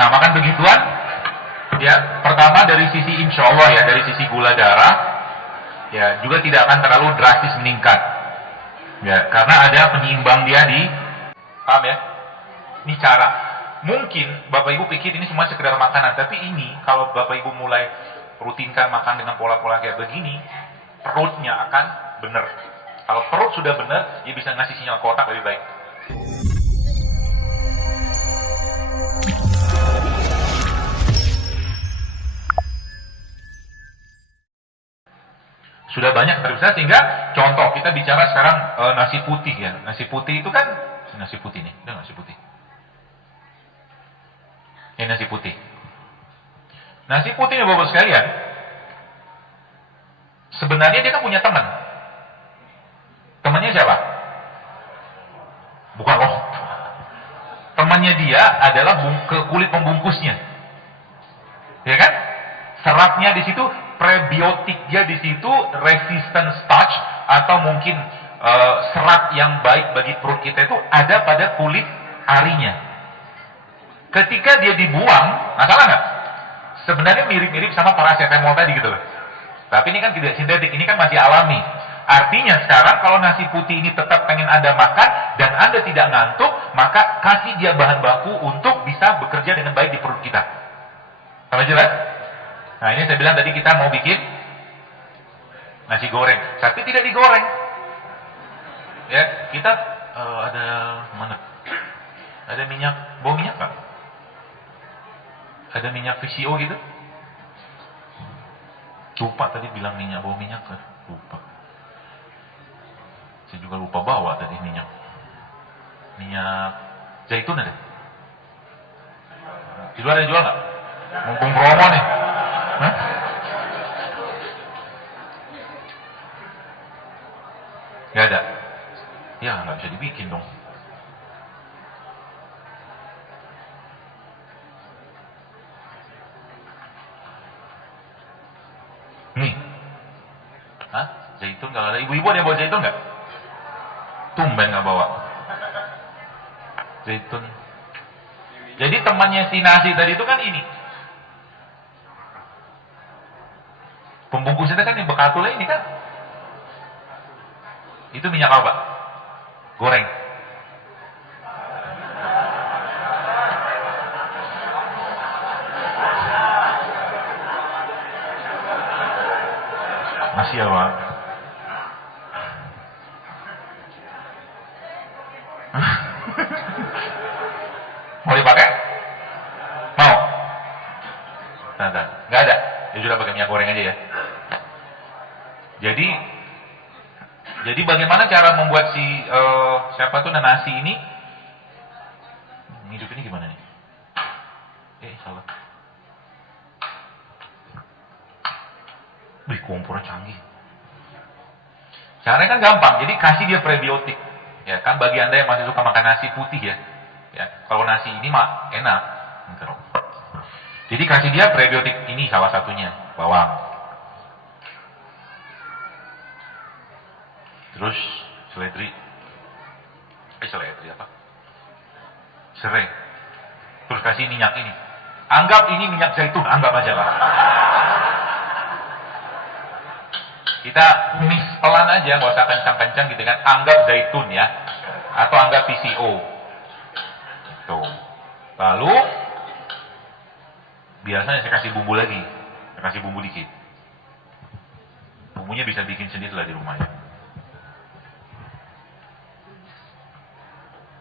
Nah, makan begituan, ya, pertama dari sisi insya Allah ya, dari sisi gula darah, ya, juga tidak akan terlalu drastis meningkat. Ya, karena ada penyeimbang dia di, paham ya? Ini cara. Mungkin Bapak Ibu pikir ini semua sekedar makanan, tapi ini kalau Bapak Ibu mulai rutinkan makan dengan pola-pola kayak begini, perutnya akan benar. Kalau perut sudah benar, dia bisa ngasih sinyal ke otak lebih baik. Sudah banyak terpisah, sehingga contoh kita bicara sekarang nasi putih ya. Nasi putih itu kan nasi putih nih, udah nasi putih. Ini nasi putih. Nasi putih nih Bapak sekalian, sebenarnya dia kan punya teman. Temannya siapa? Bukan roh. Temannya dia adalah kulit pembungkusnya. Ya kan? Seratnya di situ, prebiotiknya di situ, resistant starch atau mungkin serat yang baik bagi perut kita itu ada pada kulit arinya. Ketika dia dibuang, salah nggak? Sebenarnya mirip-mirip sama paracetamol tadi gitu loh. Tapi ini kan tidak sintetik, ini kan masih alami. Artinya sekarang kalau nasi putih ini tetap pengen Anda makan dan Anda tidak ngantuk, maka kasih dia bahan baku untuk bisa bekerja dengan baik di perut kita. Sama jelas? Nah, ini saya bilang tadi kita mau bikin nasi goreng, tapi tidak digoreng. Ya, kita ada mana? Ada minyak, bau minyak Pak? Ada minyak VCO gitu? Lupa tadi bilang minyak, bau minyak kan? Lupa. Saya juga lupa bawa tadi minyak. Minyak zaitun ada? Di luar ada jual nggak? Mumpung promo nih. Hah? Gak ada? Ya nggak bisa dibikin dong. Nih. Hah? Zaitun kalau ada. Ibu-ibu ada yang bawa zaitun nggak? Tumben nggak bawa. Zaitun. Jadi temannya si nasi tadi itu kan ini. Pembungkusnya kan yang bekatulnya ini kan. Itu minyak apa? Goreng. Masih apa? Mau dipakai? Mau? Nah. Nggak ada. Ya sudah pakai minyak goreng aja ya. Jadi bagaimana cara membuat si siapa tuh nasi ini? Hidup ini gimana nih? Salah. Wih, kompornya canggih. Caranya kan gampang. Jadi kasih dia prebiotik. Ya kan, bagi Anda yang masih suka makan nasi putih ya. Ya, kalau nasi ini mah enak. Jadi kasih dia prebiotik ini salah satunya, bawang. Terus seledri apa? Serai. Terus kasih minyak ini. Anggap ini minyak zaitun, anggap aja lah. Kita mix pelan aja, nggak usah kencang-kencang gitu kan. Anggap zaitun ya, atau anggap PCO. Tuh. Lalu biasanya saya kasih bumbu lagi, saya kasih bumbu dikit. Bumbunya bisa bikin sendiri lah di rumah ya.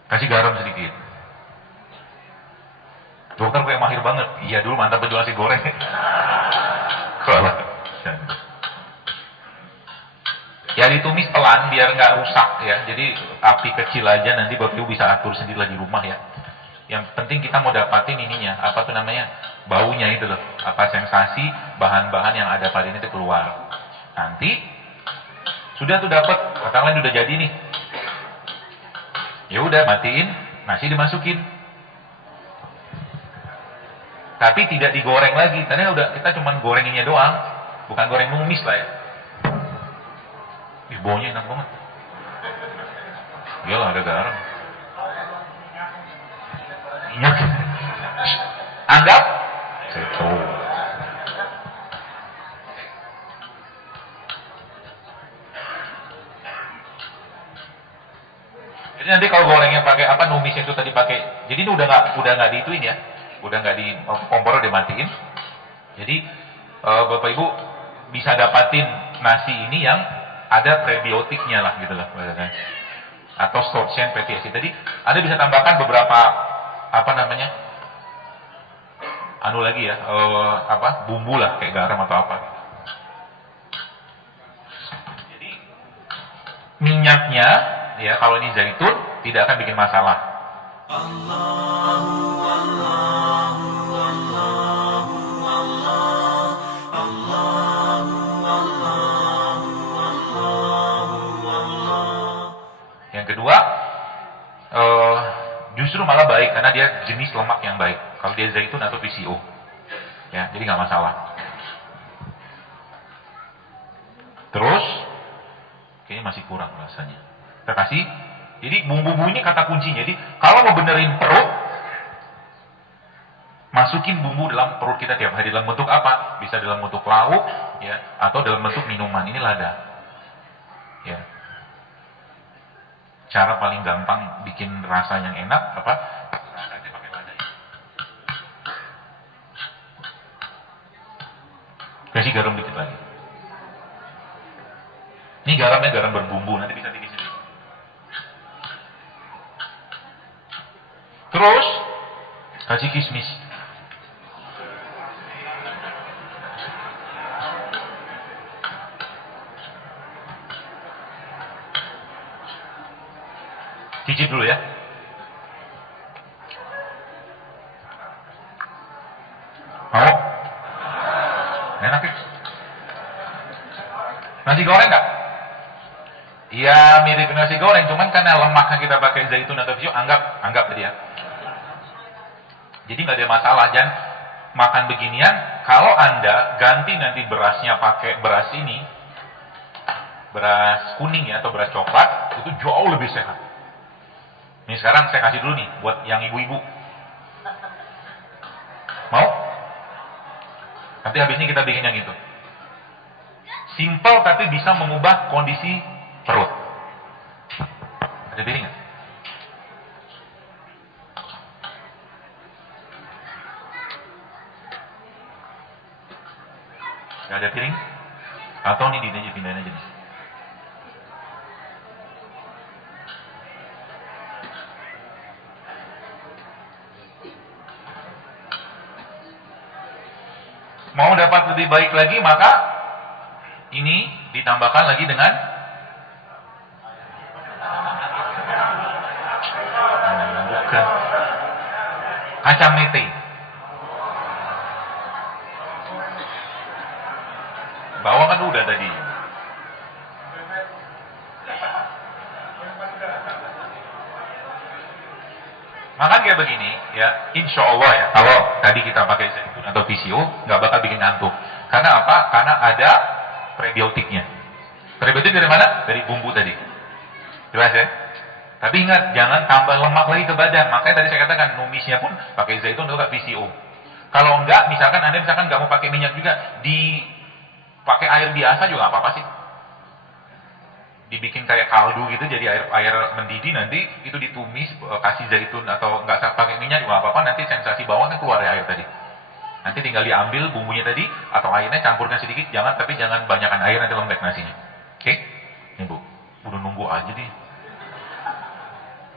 Kasih garam sedikit. Dokter gue yang mahir banget. Iya dulu mantap penjual nasi goreng. Ya ditumis pelan biar nggak rusak ya. Jadi api kecil aja, nanti Bapak Ibu bisa atur sendiri lah di rumah ya. Yang penting kita mau dapatin ininya, apa tuh namanya, baunya itu loh. Apa sensasi bahan-bahan yang ada pada ini itu keluar. Nanti sudah tuh dapat, katakanlah udah jadi nih. Ya udah matiin, nasi dimasukin. Tapi tidak digoreng lagi. Tadi udah kita cuman gorenginnya doang, bukan goreng numis lah ya. Baunya enak banget. Iyalah ada garam. Minyak. anggap zaitun. Jadi nanti kalau gorengnya pakai apa, numis itu tadi pakai, jadi ini udah nggak diituin ya, udah nggak di kompor, udah matiin. Jadi Bapak Ibu bisa dapatin nasi ini yang ada prebiotiknya lah gitu lah, atau short chain fatty acid. Tadi Anda bisa tambahkan beberapa apa namanya, anu lagi ya, bumbu lah kayak garam atau apa. Jadi minyaknya ya, kalau ini zaitun tidak akan bikin masalah. Yang kedua, justru malah baik karena dia jenis lemak yang baik. Kalau dia zaitun atau PCO, ya, jadi nggak masalah. Terus, kayaknya masih kurang rasanya. Kita kasih. Jadi bumbu-bumbu ini kata kuncinya. Jadi kalau mau benerin perut, masukin bumbu dalam perut kita tiap hari dalam bentuk apa? Bisa dalam bentuk lauk, ya, atau dalam bentuk minuman. Ini lada, ya. Cara paling gampang bikin rasa yang enak apa? Rasanya pakai lada. Kasih garam dikit lagi. Ini garamnya garam berbumbu, nanti bisa tipis. Terus kasih kismis. Cicip dulu ya. Mau? Enak ya? Nasi goreng nggak? Iya, mirip nasi goreng, cuman karena lemaknya kita pakai zaitun atau pisau, anggap tadi ya. Jadi nggak ada masalah. Dan makan beginian, kalau Anda ganti nanti berasnya pakai beras ini, beras kuning ya, atau beras coklat, itu jauh lebih sehat. Ini sekarang saya kasih dulu nih buat yang ibu-ibu. Mau? Nanti habis ini kita bikin yang itu. Simple tapi bisa mengubah kondisi perut. Ada piring nggak? Nggak ada piring? Atau nih pindahin aja nih. Mau dapat lebih baik lagi, maka ini ditambahkan lagi dengan bukan kacang mete. Bawang kan udah tadi. Makan kayak begini ya, insya Allah ya, kalau tadi kita pakai zaitun atau PCO nggak bakal bikin ngantuk. Karena apa? Karena ada prebiotiknya. Prebiotik dari mana? Dari bumbu tadi. Jelas ya? Tapi ingat, jangan tambah lemak lagi ke badan. Makanya tadi saya katakan, numisnya pun pakai zaitun atau PCO. Kalau enggak, misalkan Anda nggak mau pakai minyak juga, pakai air biasa juga nggak apa-apa sih. Dibikin kayak kaldu gitu, jadi air mendidih, nanti itu ditumis, kasih zaitun atau nggak pakai minyak juga nggak apa-apa. Nanti sensasi bawang kan keluar ya air tadi. Nanti tinggal diambil bumbunya tadi atau airnya, campurkan sedikit, tapi jangan banyakkan air, nanti lembek nasinya. Oke? Nih Bu, udah nunggu aja nih.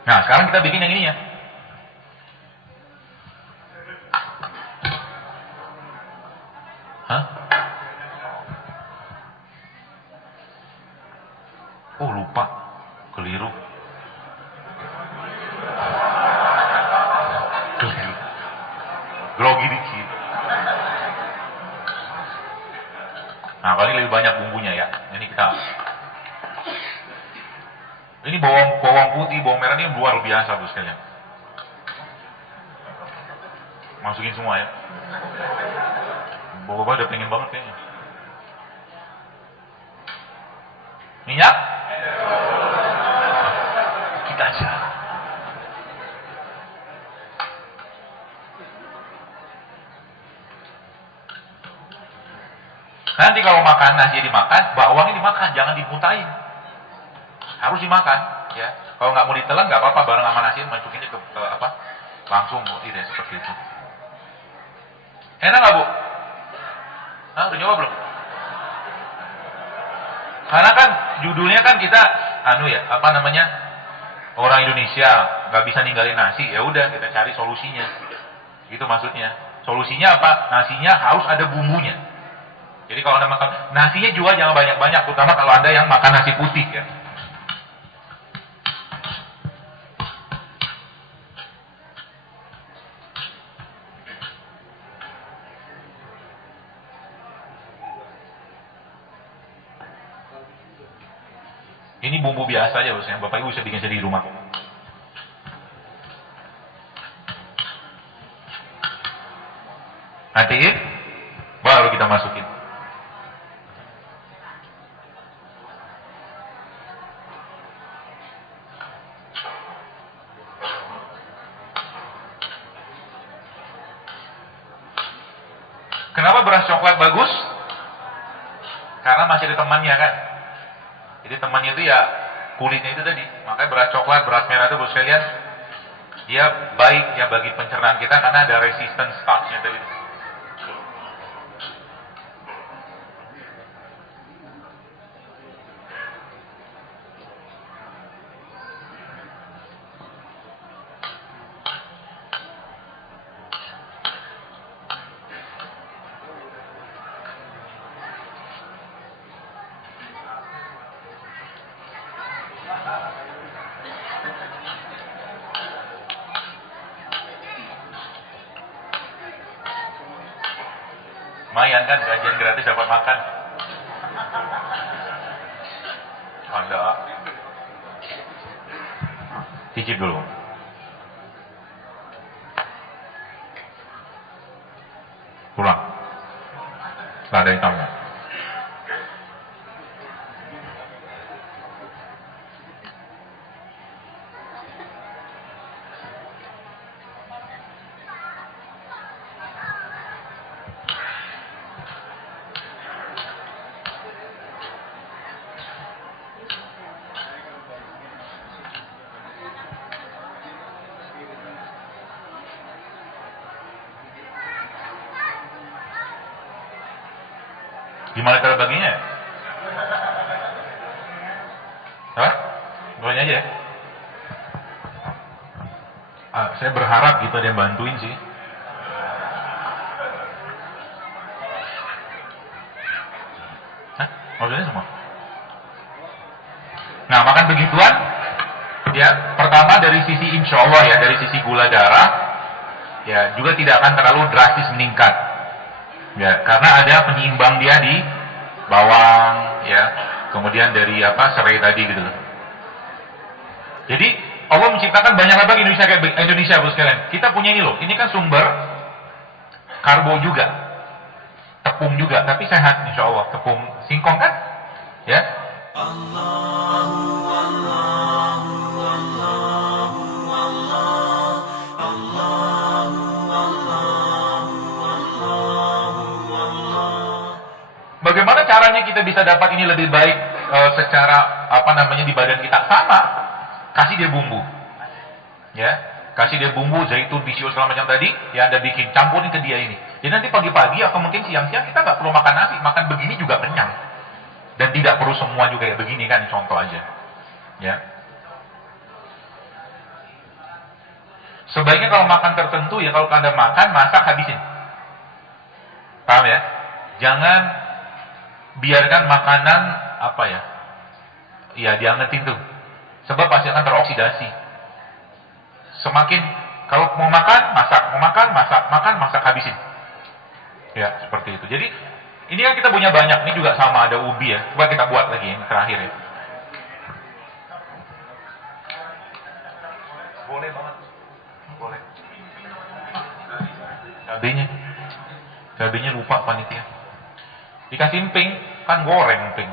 Nah, sekarang kita bikin yang ininya. Hah? Oh, lupa. Keliru. Grogi dikit. Nah, kali lebih banyak bumbunya ya. Ini bawang putih, bawang merah ini luar biasa Bu sekalian. Masukin semua ya. Bapak udah pengen banget kayaknya. Minyak? Kita aja. Nanti kalau makan nasi dimakan, bawangnya dimakan, jangan dimuntahin. Harus dimakan, ya. Kalau nggak mau ditelan nggak apa-apa, bareng sama nasi masukinnya ke apa? Langsung gitu ya, seperti itu. Enak nggak Bu? Nah, udah nyoba belum? Karena kan judulnya kan kita apa namanya? Orang Indonesia nggak bisa ninggalin nasi, ya udah kita cari solusinya. Gitu maksudnya. Solusinya apa? Nasinya harus ada bumbunya. Jadi kalau Anda makan nasinya juga jangan banyak-banyak, terutama kalau Anda yang makan nasi putih ya. Ini bumbu biasa aja bos, yang Bapak Ibu bisa bikin sendiri di rumah. Matiin, baru kita masukin. Kenapa beras coklat bagus? Karena masih ada temannya kan. Jadi temannya itu ya kulitnya itu tadi. Makanya beras coklat, beras merah itu bos sekalian, dia baik ya bagi pencernaan kita karena ada resistance starch-nya tadi. Lumayan kan, gajian gratis dapat makan. Ada. Cicip dulu. Pulang. Setelah ada hitamnya. Gimana cara baginya? Hah? Doanya aja ya? Saya berharap gitu ada yang bantuin sih. Hah? Maksudnya semua? Nah, makan begituan, ya, pertama dari sisi insya Allah ya, dari sisi gula darah, ya, juga tidak akan terlalu drastis meningkat. Ya, karena ada penyeimbang dia di bawang, ya, kemudian dari serai tadi gitu loh. Jadi Allah menciptakan banyak lembag Indonesia bos sekalian. Kita punya ini loh, ini kan sumber karbo juga, tepung juga, tapi sehat insya Allah, tepung singkong kan, ya. Bagaimana caranya kita bisa dapat ini lebih baik secara di badan kita? Sama, kasih dia bumbu, ya, kasih dia bumbu zaitun, bisio segala macam tadi, yang Anda bikin, campurin ke dia ini. Jadi nanti pagi-pagi atau mungkin siang-siang kita nggak perlu makan nasi, makan begini juga kenyang, dan tidak perlu semua juga ya begini kan, contoh aja, ya. Sebaiknya kalau makan tertentu ya kalau Anda makan, masak habisin, paham ya? Jangan biarkan makanan ya diangetin tuh, sebab pasti akan teroksidasi. Semakin kalau mau makan masak, mau makan masak, makan masak habisin, ya seperti itu. Jadi ini kan kita punya banyak, ini juga sama ada ubi ya. Coba kita buat lagi yang terakhir ya. Boleh banget, boleh. Cabenya lupa panitia. Dikasih emping, kan goreng emping.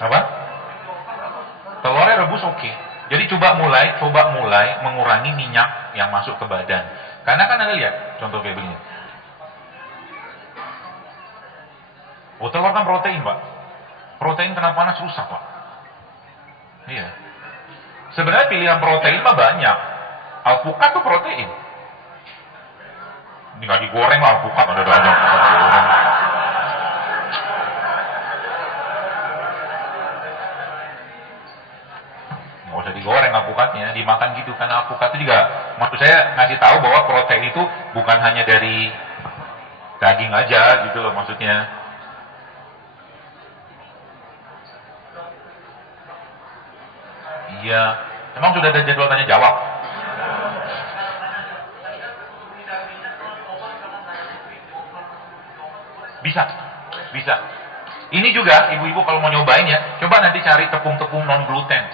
Apa? Telurnya rebus oke. Jadi coba mulai mengurangi minyak yang masuk ke badan. Karena kan Anda lihat, contoh kayak begini. Oh, telur kan protein, Pak. Protein kena panas rusak, Pak. Iya. Sebenarnya pilihan protein mah banyak. Alpukat tuh protein. Ini nggak digoreng lah alpukat, ada banyak. Nggak usah digoreng alpukatnya, dimakan gitu. Karena alpukat itu juga, maksud saya ngasih tahu bahwa protein itu bukan hanya dari daging aja gitu loh maksudnya. Iya, emang sudah ada jadwal tanya jawab? Bisa, bisa. Ini juga ibu-ibu kalau mau nyobain ya, coba nanti cari tepung-tepung non gluten.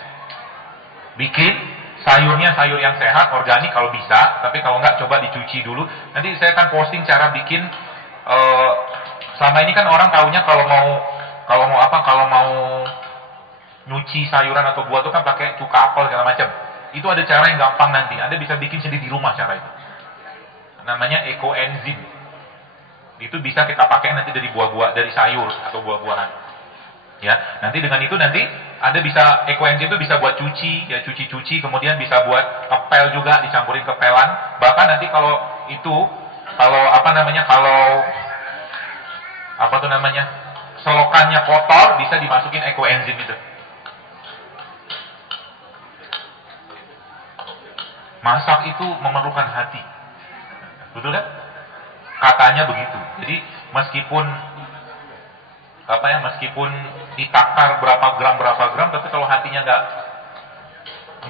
Bikin sayurnya sayur yang sehat, organik kalau bisa, tapi kalau nggak coba dicuci dulu. Nanti saya akan posting cara bikin. Selama ini kan orang taunya kalau mau nyuci sayuran atau buah itu kan pakai cuka apel segala macam. Itu ada cara yang gampang nanti. Anda bisa bikin sendiri di rumah cara itu. Namanya ekoenzim. Itu bisa kita pakai nanti dari buah-buah, dari sayur atau buah-buahan. Ya, nanti dengan itu nanti Anda bisa ekoenzim itu bisa buat cuci, ya cuci-cuci, kemudian bisa buat kepel juga, dicampurin kepelan. Bahkan nanti kalau selokannya kotor bisa dimasukin ekoenzim itu. Masak itu memerlukan hati. Betul kan? Katanya begitu. Jadi meskipun ditakar berapa gram, tapi kalau hatinya nggak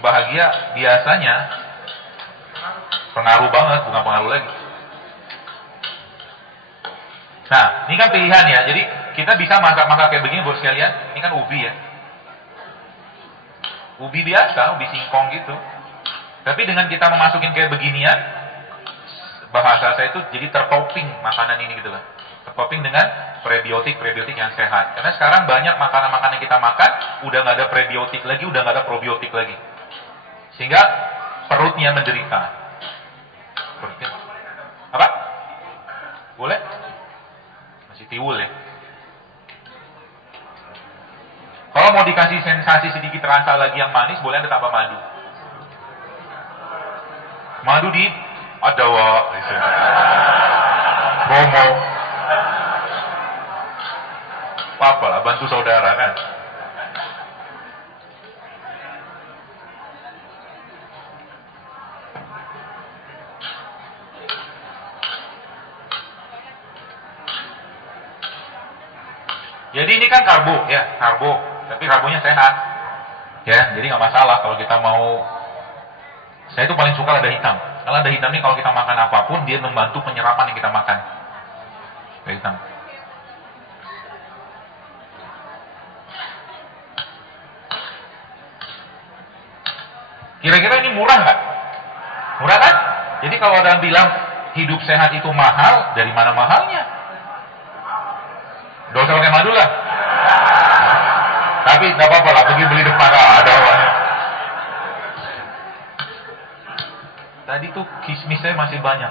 bahagia, biasanya pengaruh banget, bukan pengaruh lagi. Nah, ini kan pilihan ya. Jadi kita bisa masak-masak kayak begini buat sekalian. Ini kan ubi ya. Ubi biasa, ubi singkong gitu. Tapi dengan kita memasukin kayak beginian, bahasa saya itu jadi tertopping makanan ini gitu loh. Tertopping dengan prebiotik yang sehat. Karena sekarang banyak makanan-makanan yang kita makan udah nggak ada prebiotik lagi, udah nggak ada probiotik lagi. Sehingga perutnya menderita. Apa? Boleh? Masih tiwul ya. Kalau mau dikasih sensasi sedikit rasa lagi yang manis, boleh Anda tambah madu. Madu di Adawa, Romo, apa lah, bantu saudara kan. Jadi ini kan karbo, tapi karbonya sehat, ya. Jadi nggak masalah kalau kita mau. Saya itu paling suka lada hitam. Kalau lada hitam ini kalau kita makan apapun, dia membantu penyerapan yang kita makan. Lada hitam. Kira-kira ini murah nggak? Murah kan? Jadi kalau ada yang bilang hidup sehat itu mahal, dari mana mahalnya? Gak usah pakai madu lah. Tapi nggak apa-apa lah, pergi beli depan ada awalnya. Tadi tuh kismis saya masih banyak.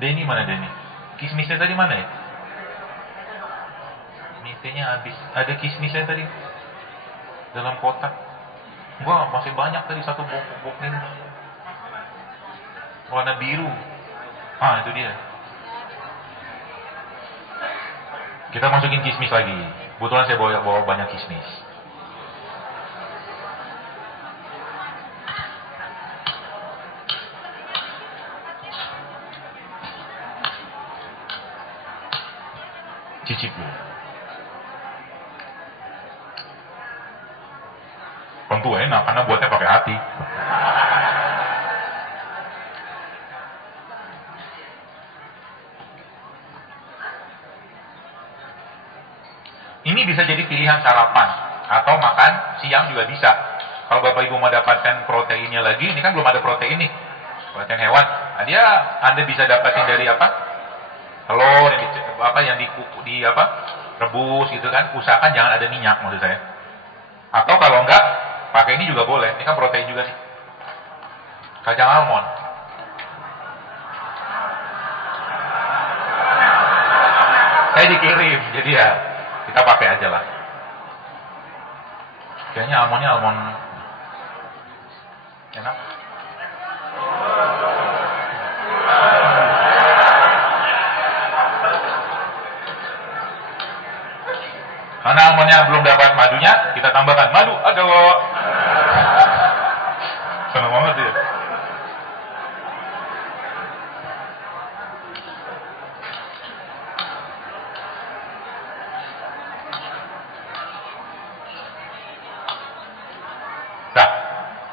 Denny mana Denny? Kismisnya tadi mana ya? Mitenya habis. Ada kismisnya tadi dalam kotak. Wah, masih banyak tadi satu bok ini. Warna biru. Ah, itu dia. Kita masukin kismis lagi. Kebetulan saya bawa banyak kismis. Cicip dulu. Tentu enak karena buatnya pakai hati. Ini bisa jadi pilihan sarapan atau makan siang juga bisa. Kalau Bapak Ibu mau dapatkan proteinnya lagi, ini kan belum ada protein nih, protein hewan. Nah, Anda bisa dapatin dari apa? Telur yang rebus gitu kan. Usahakan jangan ada minyak maksud saya. Atau kalau enggak, pakai ini juga boleh. Ini kan protein juga nih. Kacang almond. Saya dikirim, jadi ya kita pakai aja lah. Kayaknya almondnya almond enak. Karena almondnya belum dapat madunya, kita tambahkan madu. Aduh, seneng banget ya.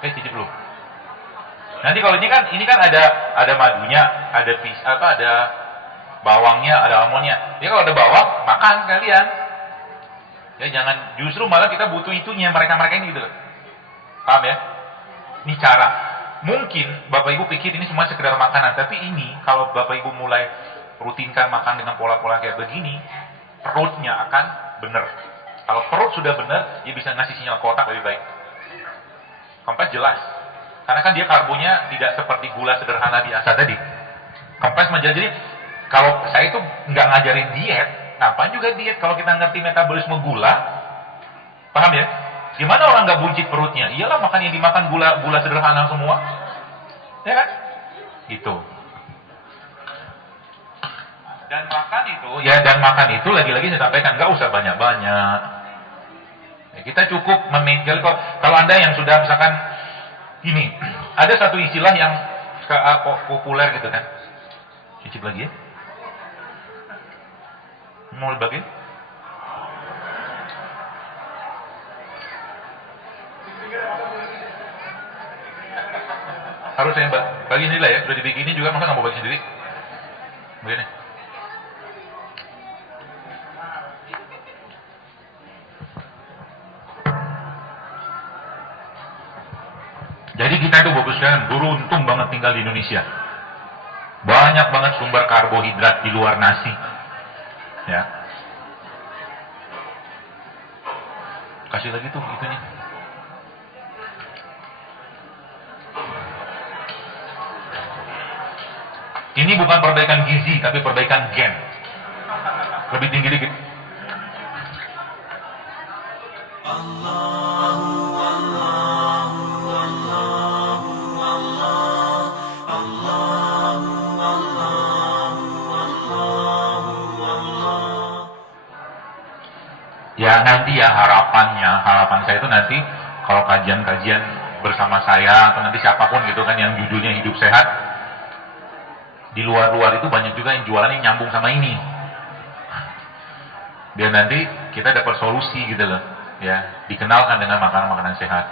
Cicip dulu. Nanti kalau ini kan ada madunya, ada bawangnya, ada almondnya. Ya kalau ada bawang, makan sekalian. Ya jangan, justru malah kita butuh itunya mereka ini gitu loh. Paham ya? Ini cara. Mungkin Bapak Ibu pikir ini semua sekedar makanan, tapi ini kalau Bapak Ibu mulai rutinkan makan dengan pola-pola kayak begini, perutnya akan benar. Kalau perut sudah benar, dia bisa ngasih sinyal ke otak lebih baik. Kempes jelas, karena kan dia karbonya tidak seperti gula sederhana biasa tadi. Kempes menjadi, kalau saya itu nggak ngajarin diet, ngapain juga diet kalau kita ngerti metabolisme gula, paham ya? Gimana orang nggak buncit perutnya? Iyalah makan yang dimakan gula sederhana semua, ya kan? Gitu. Dan makan itu lagi-lagi saya sampaikan nggak usah banyak-banyak. Kita cukup memaintain. Kalau Anda yang sudah misalkan gini, ada satu istilah yang populer gitu kan. Cicip lagi ya. Mau dibagi? Harus saya bagi nilai ya. Sudah dibikinin juga, masa nggak mau bagi sendiri? Begini. Jadi kita itu Bapak sekalian beruntung banget tinggal di Indonesia. Banyak banget sumber karbohidrat di luar nasi. Ya. Kasih lagi tuh itunya. Ini bukan perbaikan gizi, tapi perbaikan gen. Lebih tinggi dikit. Ya nanti ya harapan saya itu nanti kalau kajian-kajian bersama saya atau nanti siapapun gitu kan yang judulnya hidup sehat, di luar-luar itu banyak juga yang jualannya nyambung sama ini, biar nanti kita dapat solusi gitu loh ya, dikenalkan dengan makanan-makanan sehat.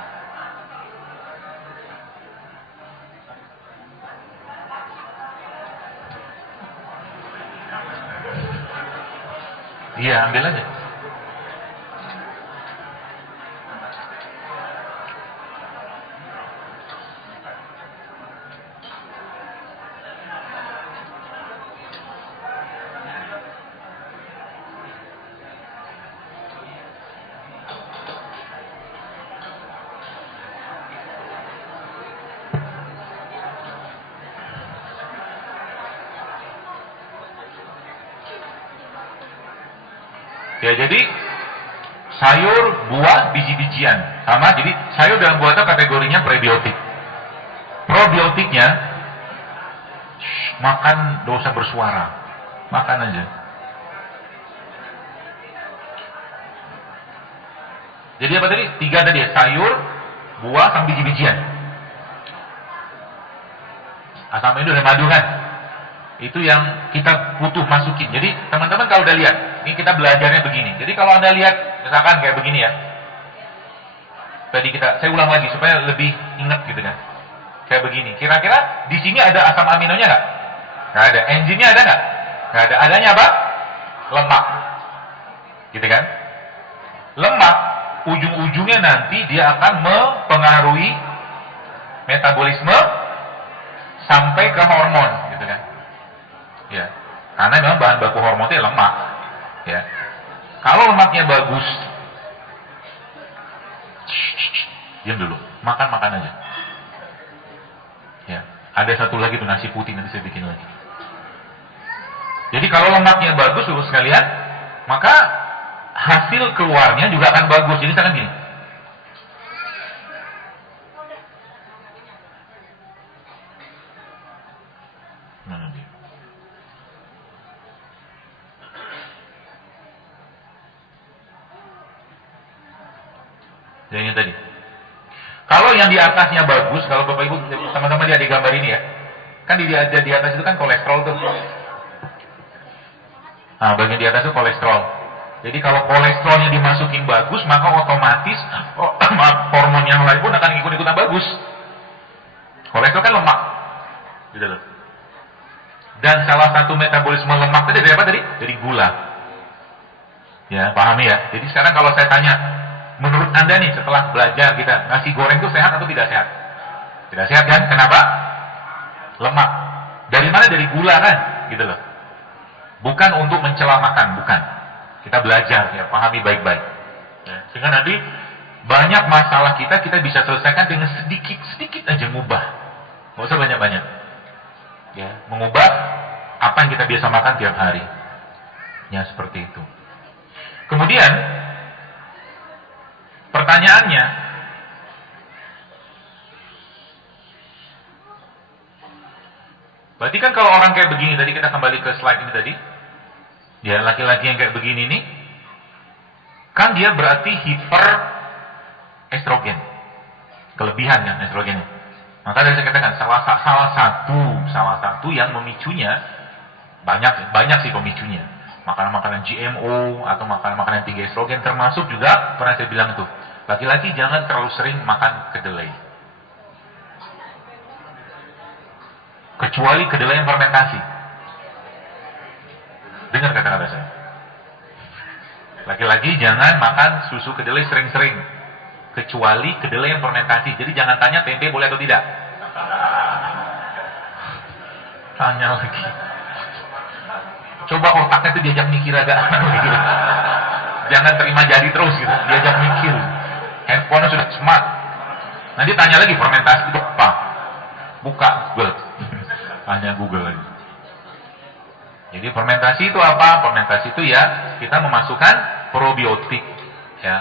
Iya, ambil aja. Ya jadi sayur, buah, biji-bijian sama. Jadi sayur dan buah itu kategorinya prebiotik. Probiotiknya makan dosa bersuara, makan aja. Jadi apa tadi? 3 tadi ya, sayur, buah, sama biji-bijian. Asam itu dan madu kan? Itu yang kita butuh masukin. Jadi teman-teman kalau udah lihat, ini kita belajarnya begini. Jadi kalau Anda lihat misalkan kayak begini ya. Tadi saya ulang lagi supaya lebih ingat gitu kan. Kayak begini. Kira-kira di sini ada asam aminonya nggak? Nggak ada. Enzimnya ada nggak? Nggak ada. Adanya apa? Lemak. Gitu kan? Lemak ujung-ujungnya nanti dia akan mempengaruhi metabolisme sampai ke hormon, gitu kan? Ya, karena memang bahan baku hormonnya lemak. Ya, kalau lemaknya bagus, diam dulu, makan aja. Ya, ada satu lagi tuh nasi putih nanti saya bikin lagi. Jadi kalau lemaknya bagus, lurus sekalian, maka hasil keluarnya juga akan bagus. Jadi misalkan gini, yang ini tadi. Kalau yang di atasnya bagus, kalau Bapak Ibu sama-sama lihat di gambar ini ya, kan di atas itu kan kolesterol tuh. Nah, bagian di atas itu kolesterol. Jadi kalau kolesterolnya dimasukin bagus, maka otomatis hormon yang lain pun akan ikut-ikutan bagus. Kolesterol kan lemak, gitu loh. Dan salah satu metabolisme lemak tadi dari apa tadi? Dari gula. Ya, pahami ya. Jadi sekarang kalau saya tanya, menurut Anda nih setelah belajar kita, nasi goreng itu sehat atau tidak sehat? Tidak sehat kan? Kenapa? Lemak. Dari mana? Dari gula kan? Gitu loh. Bukan untuk mencela makan, bukan. Kita belajar ya, pahami baik-baik. Ya, sehingga nanti banyak masalah kita bisa selesaikan dengan sedikit aja ngubah. Nggak usah banyak-banyak. Ya, mengubah apa yang kita biasa makan tiap hari. Ya, seperti itu. Kemudian pertanyaannya, berarti kan kalau orang kayak begini, tadi kita kembali ke slide ini tadi, ya laki-laki yang kayak begini nih, kan dia berarti hiper estrogen, kelebihan kan estrogennya. Maka dari saya katakan salah satu yang memicunya banyak sih pemicunya. Makanan-makanan GMO atau makanan-makanan tinggi estrogen, termasuk juga pernah saya bilang itu, laki-laki jangan terlalu sering makan kedelai. Kecuali kedelai yang fermentasi. Dengar kata-kata saya. Laki-laki jangan makan susu kedelai sering-sering. Kecuali kedelai yang fermentasi. Jadi jangan tanya tempe boleh atau tidak. Tanya lagi. Coba otaknya itu diajak mikir agak. Jangan terima jadi terus gitu. Diajak mikir. Handphone sudah smart. Nanti tanya lagi fermentasi itu apa? Buka Google. Tanya Google lagi. Jadi fermentasi itu apa? Fermentasi itu ya kita memasukkan probiotik ya,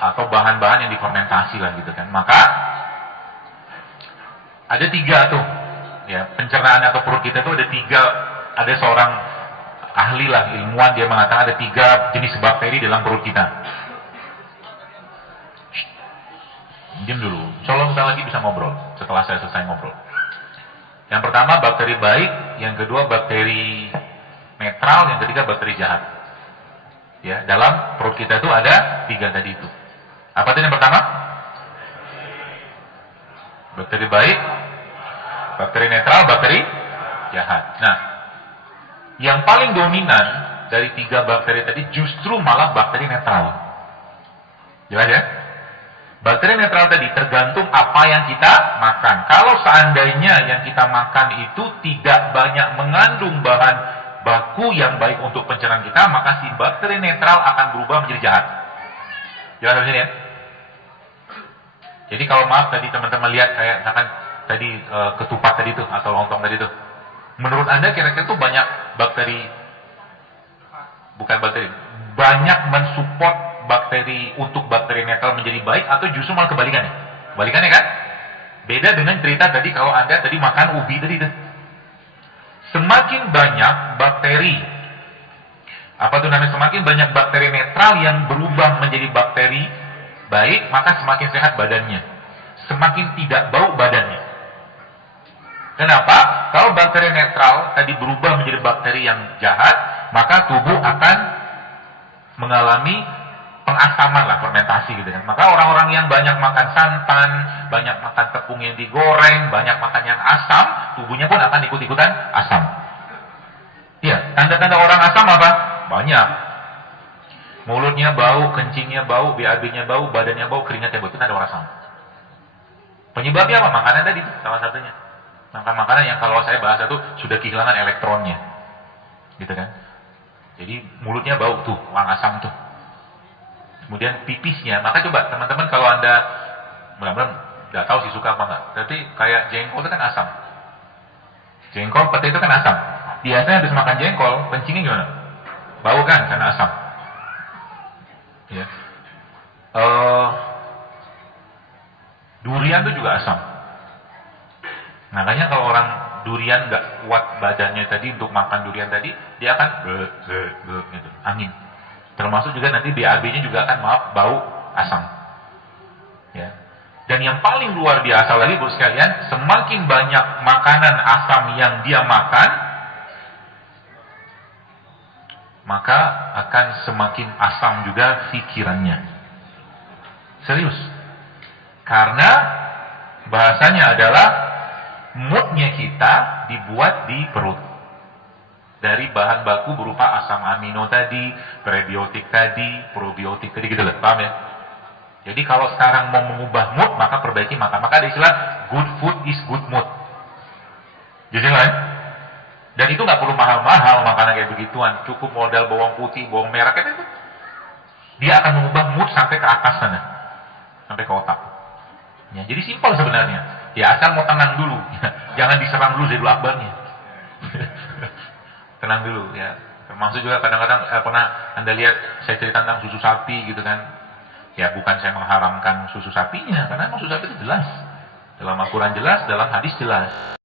atau bahan-bahan yang difermentasi lah gitu kan. Maka ada 3 tuh ya, pencernaan atau perut kita itu ada 3. Ada seorang ahli lah, ilmuwan, dia mengatakan ada 3 jenis bakteri dalam perut kita. Diam dulu, colong kita lagi bisa ngobrol setelah saya selesai ngobrol. Yang pertama bakteri baik, yang kedua bakteri netral, yang ketiga bakteri jahat. Ya, dalam perut kita itu ada 3 tadi itu. Apa itu yang pertama? Bakteri baik, bakteri netral, bakteri jahat. Nah, yang paling dominan dari 3 bakteri tadi justru malah bakteri netral. Jelas ya? Bakteri netral tadi tergantung apa yang kita makan. Kalau seandainya yang kita makan itu tidak banyak mengandung bahan baku yang baik untuk pencernaan kita, maka si bakteri netral akan berubah menjadi jahat. Jelas di sini ya? Jadi kalau maaf tadi teman-teman lihat kayak misalkan tadi ketupat tadi itu atau lontong tadi itu, menurut Anda kira-kira itu banyak bakteri, bukan bakteri, banyak mensupport bakteri untuk bakteri netral menjadi baik, atau justru malah kebalikannya? Kebalikannya kan? Beda dengan cerita tadi kalau Anda tadi makan ubi tadi itu. Semakin banyak bakteri, apa tuh namanya, semakin banyak bakteri netral yang berubah menjadi bakteri baik, maka semakin sehat badannya. Semakin tidak bau badannya. Kenapa? Kalau bakteri netral tadi berubah menjadi bakteri yang jahat, maka tubuh akan mengalami pengasaman lah, fermentasi gitu kan. Maka orang-orang yang banyak makan santan, banyak makan tepung yang digoreng, banyak makan yang asam, tubuhnya pun akan ikut-ikutan asam. Iya, tanda-tanda orang asam apa? Banyak. Mulutnya bau, kencingnya bau, BAB-nya bau, badannya bau, keringatnya bau, itu tanda orang asam. Penyebabnya apa? Makanan tadi, salah satunya. Makan makanan yang kalau saya bahas itu sudah kehilangan elektronnya. Gitu kan. Jadi mulutnya bau tuh, orang asam tuh. Kemudian pipisnya, maka coba teman-teman kalau Anda mudah-mudahan nggak tahu sih suka apa enggak, tapi kayak jengkol itu kan asam. Jengkol, pete itu kan asam. Biasanya habis makan jengkol, kencingnya gimana? Bau kan, karena asam. Ya. Durian itu juga asam. Makanya kalau orang durian nggak kuat badannya tadi untuk makan durian tadi, dia akan gitu, angin. Termasuk juga nanti BAB-nya juga akan bau asam. Ya. Dan yang paling luar biasa lagi, Bu sekalian, semakin banyak makanan asam yang dia makan, maka akan semakin asam juga pikirannya. Serius. Karena bahasanya adalah moodnya kita dibuat di perut. Dari bahan baku berupa asam amino tadi, prebiotik tadi, probiotik tadi, gitu loh, paham ya? Jadi kalau sekarang mau mengubah mood, maka perbaiki makan. Maka ada istilah good food is good mood. Jadi kan? Dan itu nggak perlu mahal-mahal makanan kayak begituan. Cukup modal bawang putih, bawang merah kayak itu. Dia akan mengubah mood sampai ke atas sana, sampai ke otak. Ya, jadi simpel sebenarnya. Ya asal mau tenang dulu, jangan diserang dulu Zaidul Akbarnya. Tenang dulu ya. Termasuk juga kadang-kadang pernah Anda lihat saya cerita tentang susu sapi gitu kan. Ya bukan saya mengharamkan susu sapinya, karena emang susu sapi itu jelas. Dalam Al-Quran jelas, dalam hadis jelas.